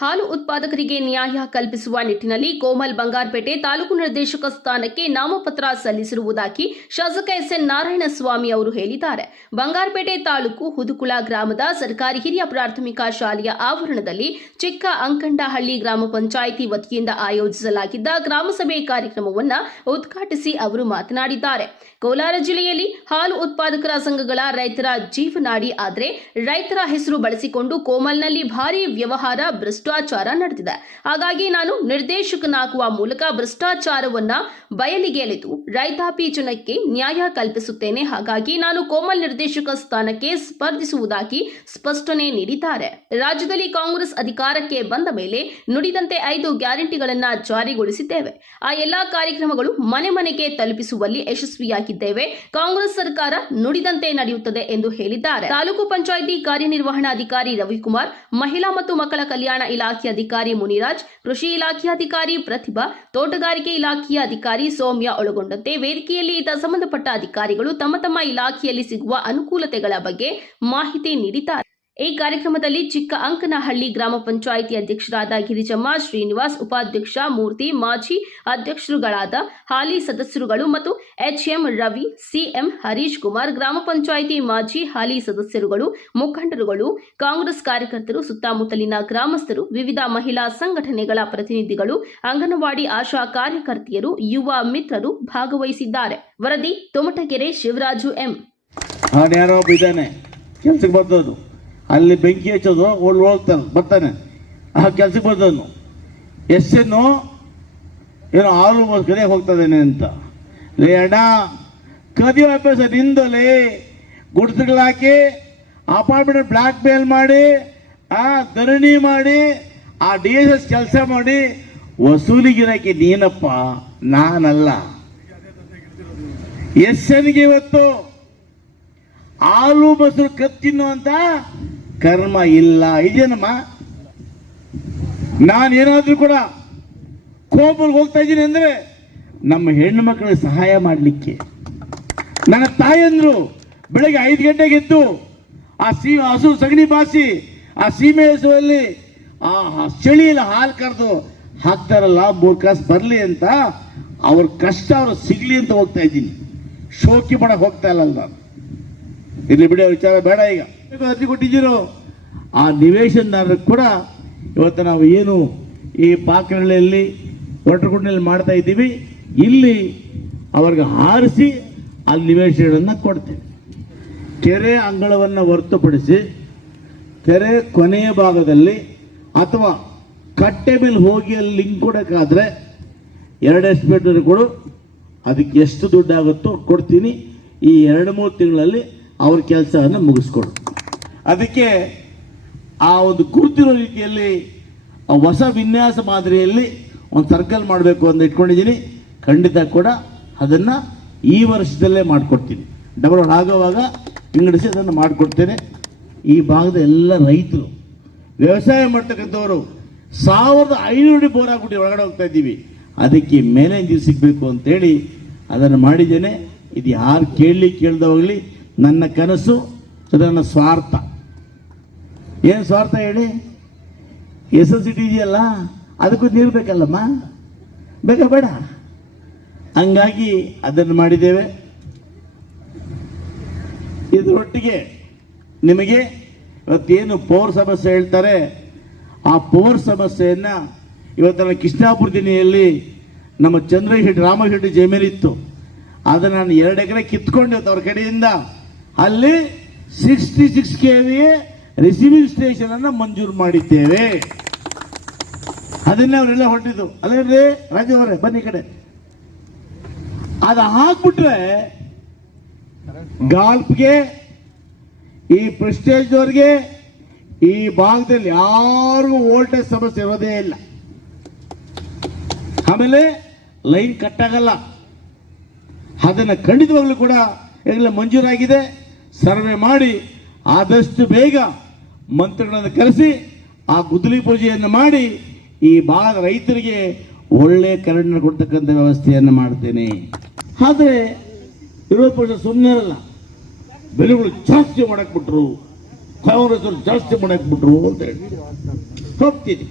ಹಾಲು ಉತ್ಪಾದಕರಿಗೆ ನ್ಯಾಯ ಕಲ್ಪಿಸುವ ನಿಟ್ಟಿನಲ್ಲಿ ಕೋಮಲ್ ಬಂಗಾರಪೇಟೆ ತಾಲೂಕು ನಿರ್ದೇಶಕ ಸ್ಥಾನಕ್ಕೆ ನಾಮಪತ್ರ ಸಲ್ಲಿಸಿರುವುದಾಗಿ ಶಾಸಕ ಎಸ್ಎನ್ ನಾರಾಯಣಸ್ವಾಮಿ ಅವರು ಹೇಳಿದ್ದಾರೆ. ಬಂಗಾರಪೇಟೆ ತಾಲೂಕು ಹುದುಕುಳ ಗ್ರಾಮದ ಸರ್ಕಾರಿ ಹಿರಿಯ ಪ್ರಾಥಮಿಕ ಶಾಲೆಯ ಆವರಣದಲ್ಲಿ ಚಿಕ್ಕ ಅಂಕಂಡಹಳ್ಳಿ ಗ್ರಾಮ ಪಂಚಾಯಿತಿ ವತಿಯಿಂದ ಆಯೋಜಿಸಲಾಗಿದ್ದ ಗ್ರಾಮಸಭೆ ಕಾರ್ಯಕ್ರಮವನ್ನು ಉದ್ಘಾಟಿಸಿ ಅವರು ಮಾತನಾಡಿದ್ದಾರೆ. ಕೋಲಾರ ಜಿಲ್ಲೆಯಲ್ಲಿ ಹಾಲು ಉತ್ಪಾದಕರ ಸಂಘಗಳ ರೈತರ ಜೀವನಾಡಿ ಆದರೆ ರೈತರ ಹೆಸರು ಬಳಸಿಕೊಂಡು ಕೋಮಲ್ನಲ್ಲಿ ಭಾರೀ ವ್ಯವಹಾರ ಭ್ರಷ್ಟಾಚಾರ ನಡೆದಿದೆ. ಹಾಗಾಗಿ ನಾನು ನಿರ್ದೇಶಕನಾಗುವ ಮೂಲಕ ಭ್ರಷ್ಟಾಚಾರವನ್ನ ಬಯಲಿಗೆ ಎಳೆದು ರೈತಾಪಿ ಜನಕ್ಕೆ ನ್ಯಾಯ ಕಲ್ಪಿಸುತ್ತೇನೆ. ಹಾಗಾಗಿ ನಾನು ಕೋಮಲ್ ನಿರ್ದೇಶಕ ಸ್ಥಾನಕ್ಕೆ ಸ್ಪರ್ಧಿಸುವುದಾಗಿ ಸ್ಪಷ್ಟನೆ ನೀಡಿದ್ದಾರೆ. ರಾಜ್ಯದಲ್ಲಿ ಕಾಂಗ್ರೆಸ್ ಅಧಿಕಾರಕ್ಕೆ ಬಂದ ಮೇಲೆ ನುಡಿದಂತೆ 5 ಗ್ಯಾರಂಟಿಗಳನ್ನು ಜಾರಿಗೊಳಿಸಿದ್ದೇವೆ. ಆ ಎಲ್ಲಾ ಕಾರ್ಯಕ್ರಮಗಳು ಮನೆ ಮನೆಗೆ ತಲುಪಿಸುವಲ್ಲಿ ಯಶಸ್ವಿಯಾಗಿದ್ದೇವೆ. ಕಾಂಗ್ರೆಸ್ ಸರ್ಕಾರ ನುಡಿದಂತೆ ನಡೆಯುತ್ತದೆ ಎಂದು ಹೇಳಿದ್ದಾರೆ. ತಾಲೂಕು ಪಂಚಾಯಿತಿ ಕಾರ್ಯನಿರ್ವಹಣಾಧಿಕಾರಿ ರವಿಕುಮಾರ್, ಮಹಿಳಾ ಮತ್ತು ಮಕ್ಕಳ ಕಲ್ಯಾಣ ಇಲಾಖೆ ಅಧಿಕಾರಿ ಮುನಿರಾಜ್, ಕೃಷಿ ಇಲಾಖೆ ಅಧಿಕಾರಿ ಪ್ರತಿಭಾ, ತೋಟಗಾರಿಕೆ ಇಲಾಖೆಯ ಅಧಿಕಾರಿ ಸೌಮ್ಯ ಒಳಗೊಂಡಂತೆ ವೇದಿಕೆಯಲ್ಲಿ ಇದ್ದ ಸಂಬಂಧಪಟ್ಟ ಅಧಿಕಾರಿಗಳು ತಮ್ಮ ತಮ್ಮ ಇಲಾಖೆಯಲ್ಲಿ ಸಿಗುವ ಅನುಕೂಲತೆಗಳ ಬಗ್ಗೆ ಮಾಹಿತಿ ನೀಡಿದ್ದಾರೆ. ಈ ಕಾರ್ಯಕ್ರಮದಲ್ಲಿ ಚಿಕ್ಕ ಅಂಕನಹಳ್ಳಿ ಗ್ರಾಮ ಪಂಚಾಯಿತಿ ಅಧ್ಯಕ್ಷರಾದ ಗಿರಿಜಮ್ಮ, ಶ್ರೀನಿವಾಸ್, ಉಪಾಧ್ಯಕ್ಷ ಮೂರ್ತಿ, ಮಾಜಿ ಅಧ್ಯಕ್ಷರುಗಳಾದ ಹಾಲಿ ಸದಸ್ಯರುಗಳು ಮತ್ತು ಎಚ್ಎಂ ರವಿ, ಸಿಎಂ ಹರೀಶ್ ಕುಮಾರ್, ಗ್ರಾಮ ಪಂಚಾಯಿತಿ ಮಾಜಿ ಹಾಲಿ ಸದಸ್ಯರುಗಳು, ಮುಖಂಡರುಗಳು, ಕಾಂಗ್ರೆಸ್ ಕಾರ್ಯಕರ್ತರು, ಸುತ್ತಮುತ್ತಲಿನ ಗ್ರಾಮಸ್ಥರು, ವಿವಿಧ ಮಹಿಳಾ ಸಂಘಟನೆಗಳ ಪ್ರತಿನಿಧಿಗಳು, ಅಂಗನವಾಡಿ ಆಶಾ ಕಾರ್ಯಕರ್ತೆಯರು, ಯುವ ಮಿತ್ರರು ಭಾಗವಹಿಸಿದ್ದಾರೆ. ವರದಿ ತೊಮಟಗೆರೆ ಶಿವರಾಜು ಎಂ. ಅಲ್ಲಿ ಬೆಂಕಿ ಹಚ್ಚೋದು ಹೋಗ್ತಾನೆ ಬರ್ತಾನೆ ಆ ಕೆಲ್ಸಕ್ಕೆ ಬರ್ದನು ಎಸ್ಸೇನು ಏನೋ ಹಾಲು ಕಡೆ ಹೋಗ್ತದೇನೆ ಅಂತ ಲೇ ಅಣ್ಣ ಕದಿಯೋ ಅಭ್ಯಾಸ ನಿಂದಲೇ ಗುಡ್ಸಗಳಾಕಿ ಅಪಾರ್ಟ್ಮೆಂಟ್ ಬ್ಲಾಕ್ ಮೇಲ್ ಮಾಡಿ ಧರಣಿ ಮಾಡಿ ಆ DSS ಕೆಲಸ ಮಾಡಿ ವಸೂಲಿಗಿರಕ್ಕೆ ನೀನಪ್ಪ, ನಾನಲ್ಲ. ಎಸ್ಸನ್ಗೆ ಇವತ್ತು ಹಾಲು ಮೊಸರು ಕತ್ತಿನ್ನು ಅಂತ ಕರ್ಮ ಇಲ್ಲ. ಇದೇನಮ್ಮ, ನಾನೇನಾದ್ರೂ ಕೂಡ ಕೋಪಲ್ಲಿ ಹೋಗ್ತಾ ಇದ್ದೀನಿ ಅಂದ್ರೆ ನಮ್ಮ ಹೆಣ್ಣು ಮಕ್ಕಳಿಗೆ ಸಹಾಯ ಮಾಡಲಿಕ್ಕೆ. ನನ್ನ ತಾಯಂದ್ರು ಬೆಳಗ್ಗೆ 5 ಗಂಟೆಗೆ ಎದ್ದು ಆ ಹಸು ಸಗಣಿ ಬಾಸಿ ಆ ಸೀಮೆ ಹಸುವಲ್ಲಿ ಆ ಚಳಿಯಲ್ಲಿ ಹಾಲು ಕರೆದು ಹಾಕ್ತಾರಲ್ಲ 3 ಕಾಸು ಬರಲಿ ಅಂತ, ಅವ್ರ ಕಷ್ಟ ಅವ್ರು ಸಿಗ್ಲಿ ಅಂತ ಹೋಗ್ತಾ ಇದ್ದೀನಿ. ಶೋಕಿ ಮಾಡಕ್ ಹೋಗ್ತಾ ಇಲ್ಲ ನಾನು. ಇಲ್ಲಿ ಬಿಡೋ ವಿಚಾರ ಬೇಡ. ಈಗ ಅರ್ಜಿ ಕೊಟ್ಟಿದ್ದೀರೋ ಆ ನಿವೇಶನದಾರರಿಗೆ ಕೂಡ ಇವತ್ತು ನಾವು ಏನು ಈ ಪಾಕರಳ್ಳಿಯಲ್ಲಿ ಒಟ್ಟರಗುಂಡಿನಲ್ಲಿ ಮಾಡ್ತಾ ಇದ್ದೀವಿ, ಇಲ್ಲಿ ಅವ್ರಿಗೆ ಹಾರಿಸಿ ಅಲ್ಲಿ ನಿವೇಶನಗಳನ್ನು ಕೊಡ್ತೇವೆ. ಕೆರೆ ಅಂಗಳವನ್ನು ಹೊರತುಪಡಿಸಿ ಕೆರೆ ಕೊನೆಯ ಭಾಗದಲ್ಲಿ ಅಥವಾ ಕಟ್ಟೆ ಮೇಲೆ ಹೋಗಿ ಅಲ್ಲಿ ಲಿಂಕ್ ಕೊಡೋಕ್ಕಾದ್ರೆ 2 ಎಸ್ಟಿಮೇಟ್ ಕೊಡು, ಅದಕ್ಕೆ ಎಷ್ಟು ದುಡ್ಡಾಗುತ್ತೋ ಕೊಡ್ತೀನಿ. ಈ 2-3 ತಿಂಗಳಲ್ಲಿ ಅವ್ರ ಕೆಲಸವನ್ನು ಮುಗಿಸ್ಕೊಡು. ಅದಕ್ಕೆ ಆ ಒಂದು ಗುರುತಿರೋ ರೀತಿಯಲ್ಲಿ ಹೊಸ ವಿನ್ಯಾಸ ಮಾದರಿಯಲ್ಲಿ ಒಂದು ಸರ್ಕಲ್ ಮಾಡಬೇಕು ಅಂತ ಇಟ್ಕೊಂಡಿದ್ದೀನಿ. ಖಂಡಿತ ಕೂಡ ಅದನ್ನು ಈ ವರ್ಷದಲ್ಲೇ ಮಾಡಿಕೊಡ್ತೀನಿ. ಡಬಲ್ ಆಗೋವಾಗ ವಿಂಗಡಿಸಿ ಅದನ್ನು ಮಾಡಿಕೊಡ್ತೇನೆ. ಈ ಭಾಗದ ಎಲ್ಲ ರೈತರು ವ್ಯವಸಾಯ ಮಾಡ್ತಕ್ಕಂಥವರು 1500 ಬೋರ್ ಆಗ್ಬಿಟ್ಟು ಒಳಗಡೆ ಹೋಗ್ತಾ ಇದ್ದೀವಿ. ಅದಕ್ಕೆ ಮೇಲೆ ನೀರು ಸಿಗಬೇಕು ಅಂತೇಳಿ ಅದನ್ನು ಮಾಡಿದ್ದೇನೆ. ಇದು ಯಾರು ಕೇಳದ ಹೋಗಲಿ, ನನ್ನ ಕನಸು, ನನ್ನ ಸ್ವಾರ್ಥ. ಏನು ಸ್ವಾರ್ಥ ಹೇಳಿ? SSCT ಇದೆಯಲ್ಲ, ಅದಕ್ಕೂ ನೀರು ಬೇಕಲ್ಲಮ್ಮ, ಬೇಕಾ ಬೇಡ? ಹಂಗಾಗಿ ಅದನ್ನು ಮಾಡಿದ್ದೇವೆ. ಇದರೊಟ್ಟಿಗೆ ನಿಮಗೆ ಇವತ್ತೇನು ಪವರ್ ಸಮಸ್ಯೆ ಹೇಳ್ತಾರೆ, ಆ ಪವರ್ ಸಮಸ್ಯೆಯನ್ನು ಇವತ್ತು ಕೃಷ್ಣಾಪುರ ಜಿಲ್ಲೆಯಲ್ಲಿ ನಮ್ಮ ಚಂದ್ರೇಶ್ ಶೆಟ್ಟಿ, ರಾಮ ಶೆಟ್ಟಿ ಜಮೀನಿತ್ತು, ಅದನ್ನು ನಾನು 2 ಎಕರೆ ಕಿತ್ಕೊಂಡು ಅವ್ರ ಕಡೆಯಿಂದ ಅಲ್ಲಿ 66 KVA ರಿಸೀವಿಂಗ್ ಸ್ಟೇಷನ್ ಅನ್ನು ಮಂಜೂರು ಮಾಡಿದ್ದೇವೆ. ಅದನ್ನೇ ಅವರೆಲ್ಲ ಹೊರಟಿದ್ದು. ಅಲ್ಲೇ ರಾಜು ಅವರೇ ಬನ್ನಿ ಕಡೆ. ಅದು ಹಾಕ್ಬಿಟ್ರೆ ಗಾಲ್ಫ್ಗೆ, ಈ ಪ್ರೆಸ್ಟೇಜ್ ಅವ್ರಿಗೆ ಈ ಭಾಗದಲ್ಲಿ ಯಾರಿಗೂ ವೋಲ್ಟೇಜ್ ಸಮಸ್ಯೆ ಇರೋದೇ ಇಲ್ಲ. ಆಮೇಲೆ ಲೈನ್ ಕಟ್ಟಾಗಲ್ಲ. ಅದನ್ನು ಖಂಡಿತವಾಗ್ಲೂ ಕೂಡ ಎಲ್ಲ ಮಂಜೂರಾಗಿದೆ. ಸರ್ವೆ ಮಾಡಿ ಆದಷ್ಟು ಬೇಗ ಮಂತ್ರಿಗಳನ್ನು ಕರೆಸಿ ಆ ಗುದ್ದಲಿ ಪೂಜೆಯನ್ನು ಮಾಡಿ ಈ ಭಾಗದ ರೈತರಿಗೆ ಒಳ್ಳೆ ಕರೆಂಟ್ ಕೊಡ್ತಕ್ಕಂಥ ವ್ಯವಸ್ಥೆಯನ್ನು ಮಾಡ್ತೇನೆ. ಆದರೆ ವಿರೋಧ ಪಕ್ಷ ಸುಮ್ಮನೆ ಇರಲ್ಲ, ಬೆಲೆಗಳು ಜಾಸ್ತಿ ಮಾಡಕ್ ಬಿಟ್ರು, ಕಾಂಗ್ರೆಸ್ ಜಾಸ್ತಿ ಮಾಡಕ್ ಬಿಟ್ರು ಅಂತ ಹೇಳಿ ಹೋಗ್ತೀನಿ.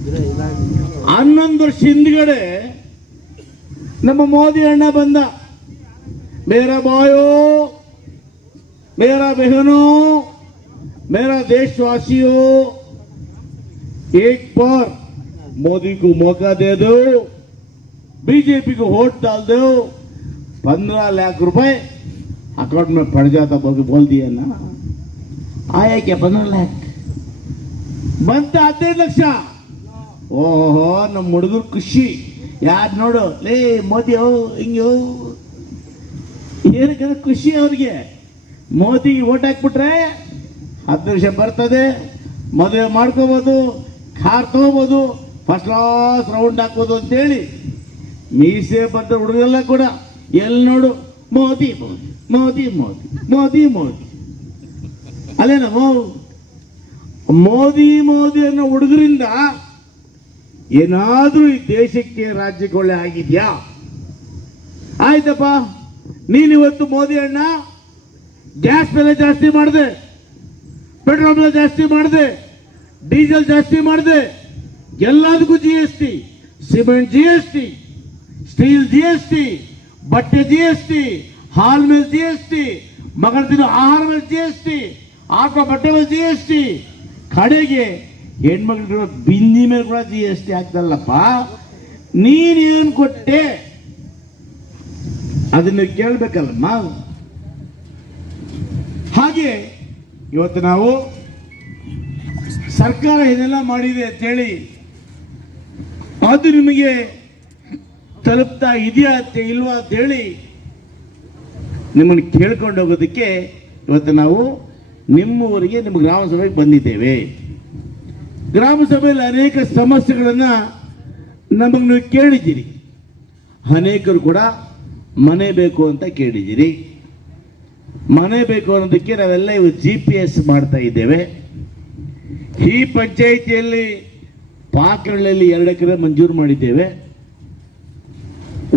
11 ವರ್ಷ ಹಿಂದ್ಗಡೆ ನಮ್ಮ ಮೋದಿ ಅಣ್ಣ ಬಂದ. ಮೇರಾ ಬಾಯೋ, ಮೇರಾ ಬೆಹನೋ, मेरा देशवासियों, एक बार मोदी को मौका दे दो, बीजेपी को वोट डाल दो, 15 लाख रुपए अकाउंट में पड़ जाता बोल दिया ना. आया क्या 15 लाख? बनता 15 ಲಕ್ಷ. ಓಹೋ, ನಮ್ಮ ಹುಡುಗರು ಖುಷಿ. ಯಾರು ನೋಡು, ಲೇ ಮೋದಿ ಹಿಂಗೆ ಏನಕ್ಕೆ ಖುಷಿ ಅವ್ರಿಗೆ. ಮೋದಿಗೆ ಓಟ್ ಹಾಕ್ಬಿಟ್ರೆ 10 ವರ್ಷ ಬರ್ತದೆ, ಮದುವೆ ಮಾಡ್ಕೋಬೋದು, ಕಾರ್ ತಗೋಬೋದು, ಫಸ್ಟ್ ಕ್ಲಾಸ್ ರೌಂಡ್ ಹಾಕ್ಬೋದು ಅಂತೇಳಿ ಮೀಸೆ ಬರ್ತ ಹುಡುಗರೆಲ್ಲ ಕೂಡ ಎಲ್ಲಿ ನೋಡು ಮೋದಿ ಮೋದಿ ಮೋದಿ ಮೋದಿ ಮೋದಿ ಮೋದಿ. ಅಲ್ಲೇನ ಮೋದಿ ಮೋದಿ ಅನ್ನೋ ಹುಡುಗರಿಂದ ಏನಾದ್ರೂ ಈ ದೇಶಕ್ಕೆ ರಾಜ್ಯಕ್ಕೆ ಒಳ್ಳೆ ಆಗಿದ್ಯಾ? ಆಯ್ತಪ್ಪ, ನೀನಿವತ್ತು ಮೋದಿ ಅಣ್ಣ ಗ್ಯಾಸ್ ಬೆಲೆ ಜಾಸ್ತಿ ಮಾಡಿದೆ, ಪೆಟ್ರೋಲ್ ಬೆಲೆ ಜಾಸ್ತಿ ಮಾಡಿದೆ, ಡೀಸೆಲ್ ಜಾಸ್ತಿ ಮಾಡಿದೆ, ಎಲ್ಲದಕ್ಕೂ GST, cement GST, steel GST, ಬಟ್ಟೆ GST, ಹಾಲ್ ಮೇಲೆ GST, ಮಗನ ತಿನ್ನೋ ಆಹಾರ ಮೇಲೆ GST, ಹಾಕೋ ಬಟ್ಟೆ ಮೇಲೆ GST, ಕಡೆಗೆ ಹೆಣ್ಮಕ್ಳಿರೋ ಬಿಂದಿ ಮೇಲೆ ಕೂಡ GST ಆಗ್ತಲ್ಲಪ್ಪ. ನೀನೇನು ಕೊಟ್ಟೆ ಅದನ್ನ ಕೇಳ್ಬೇಕಲ್ಲಮ್ಮ. ಹಾಗೆ ಇವತ್ತು ನಾವು ಸರ್ಕಾರ ಏನೆಲ್ಲ ಮಾಡಿದೆ ಅಂತೇಳಿ ಅದು ನಿಮಗೆ ತಲುಪ್ತಾ ಇದೆಯಾ ಇಲ್ವಾ ಅಂತೇಳಿ ನಿಮ್ಮನ್ನು ಕೇಳ್ಕೊಂಡು ಹೋಗೋದಕ್ಕೆ ಇವತ್ತು ನಾವು ನಿಮ್ಮ ಊರಿಗೆ, ನಿಮ್ಮ ಗ್ರಾಮ ಸಭೆಗೆ ಬಂದಿದ್ದೇವೆ. ಗ್ರಾಮ ಸಭೆಯಲ್ಲಿ ಅನೇಕ ಸಮಸ್ಯೆಗಳನ್ನು ನಮಗೆ ನೀವು ಕೇಳಿದ್ದೀರಿ. ಅನೇಕರು ಕೂಡ ಮನೆ ಬೇಕು ಅಂತ ಕೇಳಿದ್ದೀರಿ. ಮನೆ ಬೇಕು ಅನ್ನೋದಕ್ಕೆ ನಾವೆಲ್ಲ ಇವತ್ತು GPS ಮಾಡ್ತಾ ಇದ್ದೇವೆ. ಈ ಪಂಚಾಯಿತಿಯಲ್ಲಿ ಪಾಕರಳ್ಳಿಯಲ್ಲಿ 2 ಎಕರೆ ಮಂಜೂರು ಮಾಡಿದ್ದೇವೆ.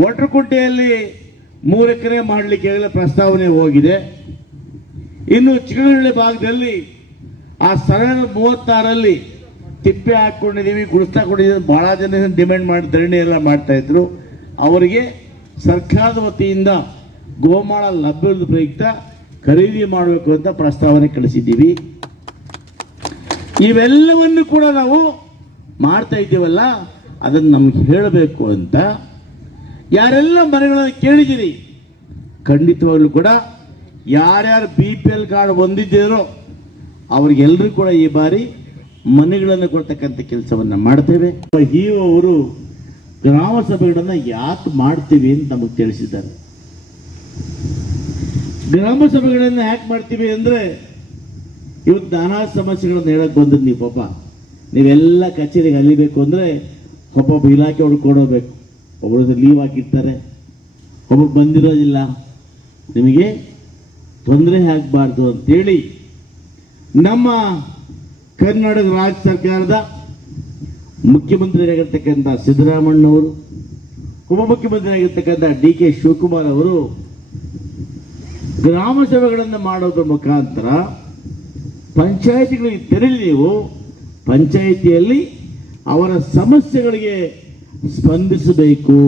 ಒಟ್ರಕುಂಟೆಯಲ್ಲಿ 3 ಎಕರೆ ಮಾಡಲಿಕ್ಕೆ ಪ್ರಸ್ತಾವನೆ ಹೋಗಿದೆ. ಇನ್ನು ಚಿಕ್ಕನಹಳ್ಳಿ ಭಾಗದಲ್ಲಿ ಆ ಸರಳ 36ರಲ್ಲಿ ತಿಪ್ಪೆ ಹಾಕೊಂಡಿದ್ದೀವಿ, ಗುಡಿಸ್ತಾಕೊಂಡಿದ್ದೀವಿ. ಬಹಳ ಜನ ಡಿಮ್ಯಾಂಡ್ ಮಾಡಿ ಧರಣಿ ಎಲ್ಲ ಮಾಡ್ತಾ ಇದ್ರು. ಅವರಿಗೆ ಸರ್ಕಾರದ ವತಿಯಿಂದ ಗೋಮಾಳ ಲಭ್ಯದ ಪ್ರಯುಕ್ತ ಖರೀದಿ ಮಾಡಬೇಕು ಅಂತ ಪ್ರಸ್ತಾವನೆ ಕಳಿಸಿದ್ದೀವಿ. ಇವೆಲ್ಲವನ್ನು ಕೂಡ ನಾವು ಮಾಡ್ತಾ ಇದ್ದೀವಲ್ಲ, ಅದನ್ನು ನಮ್ಗೆ ಹೇಳಬೇಕು ಅಂತ ಯಾರೆಲ್ಲ ಮನೆಗಳನ್ನು ಕೇಳಿದ್ದೀರಿ, ಖಂಡಿತವಾಗ್ಲೂ ಕೂಡ ಯಾರ್ಯಾರು BPL ಕಾರ್ಡ್ ಹೊಂದಿದ್ದೀರೋ ಅವ್ರಿಗೆಲ್ಲರೂ ಕೂಡ ಈ ಬಾರಿ ಮನೆಗಳನ್ನು ಕೊಡ್ತಕ್ಕಂಥ ಕೆಲಸವನ್ನು ಮಾಡ್ತೇವೆ. ಅವರು ಗ್ರಾಮ ಸಭೆಗಳನ್ನು ಯಾಕೆ ಮಾಡ್ತೀವಿ ಅಂತ ನಮಗೆ ತಿಳಿಸಿದ್ದಾರೆ. ಗ್ರಾಮ ಸಭೆಗಳನ್ನು ಯಾಕೆ ಮಾಡ್ತೀವಿ ಅಂದರೆ, ಇವತ್ತು ನಾನಾ ಸಮಸ್ಯೆಗಳನ್ನು ಹೇಳಕ್ ಬಂದಿದ್ದು ನೀವು. ಪಾಪ ನೀವೆಲ್ಲ ಕಚೇರಿಗೆ ಅಲಿಬೇಕು ಅಂದರೆ ಒಬ್ಬೊಬ್ಬ ಇಲಾಖೆ ಹುಡ್ಕೊಂಡೋಗ್ಬೇಕು. ಒಬ್ಬರು ಲೀವ್ ಹಾಕಿರ್ತಾರೆ, ಒಬ್ಬರು ಬಂದಿರೋದಿಲ್ಲ. ನಿಮಗೆ ತೊಂದರೆ ಆಗಬಾರ್ದು ಅಂತೇಳಿ ನಮ್ಮ ಕರ್ನಾಟಕ ರಾಜ್ಯ ಸರ್ಕಾರದ ಮುಖ್ಯಮಂತ್ರಿಯಾಗಿರ್ತಕ್ಕಂಥ ಸಿದ್ದರಾಮಣ್ಣವರು, ಉಪಮುಖ್ಯಮಂತ್ರಿಯಾಗಿರ್ತಕ್ಕಂಥ DK ಶಿವಕುಮಾರ್ ಅವರು ಗ್ರಾಮ ಸಭೆಗಳನ್ನು ಮಾಡೋದ್ರ ಮುಖಾಂತರ ಪಂಚಾಯಿತಿಗಳಿಗೆ ತೆರಳಿ ನೀವು ಪಂಚಾಯಿತಿಯಲ್ಲಿ ಅವರ ಸಮಸ್ಯೆಗಳಿಗೆ ಸ್ಪಂದಿಸಬೇಕು.